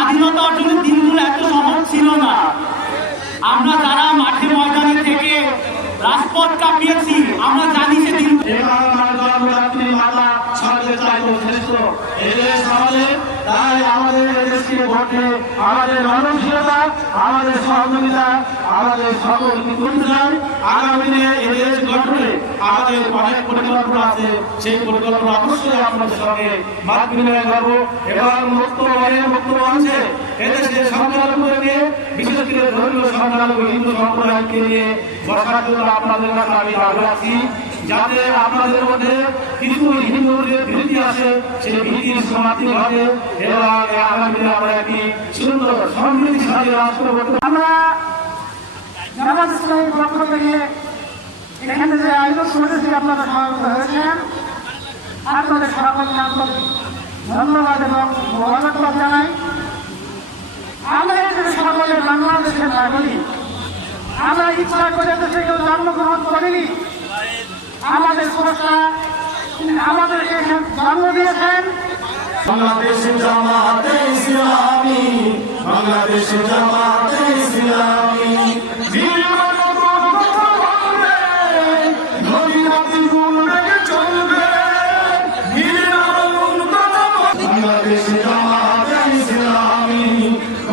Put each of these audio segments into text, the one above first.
স্বাধীনতা অর্জনের দিনগুলো এত সহজ ছিল না। আমরা যারা মাঠে ময়দানে থেকে রাজপথ কাঁপিয়েছি, আমরা জানি সে দিন আমাদের সহযোগিতা, আমাদের সকল আগামী দিনে এদেশ গঠনে আমাদের অনেক পরিকল্পনা আছে। সেই পরিকল্পনা অবশ্যই আপনাদের সঙ্গে মাত বিনিময় করব এবং বক্তব্য বক্তব্য আছে। আমরা এখানে যে আয়োজন করেছি আপনারা সমবেত হয়েছেন আপনাদের সকলকে আন্তরিক ধন্যবাদ এবং মোবারকবাদ জানাই। আমরা যে সকলে বাংলাদেশের নাগরিক, আমরা ইচ্ছা করে দেশে কেউ জন্মগ্রহণ করিনি। আমাদের স্রষ্টা আমাদেরকে এখানে জন্ম দিয়েছেন। বাংলাদেশ জামাতে ইসলামী বাংলাদেশ জামাতে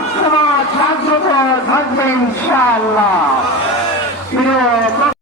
সবসময় জাগ্রত থাকবে ইনশাআল্লাহ। প্রিয়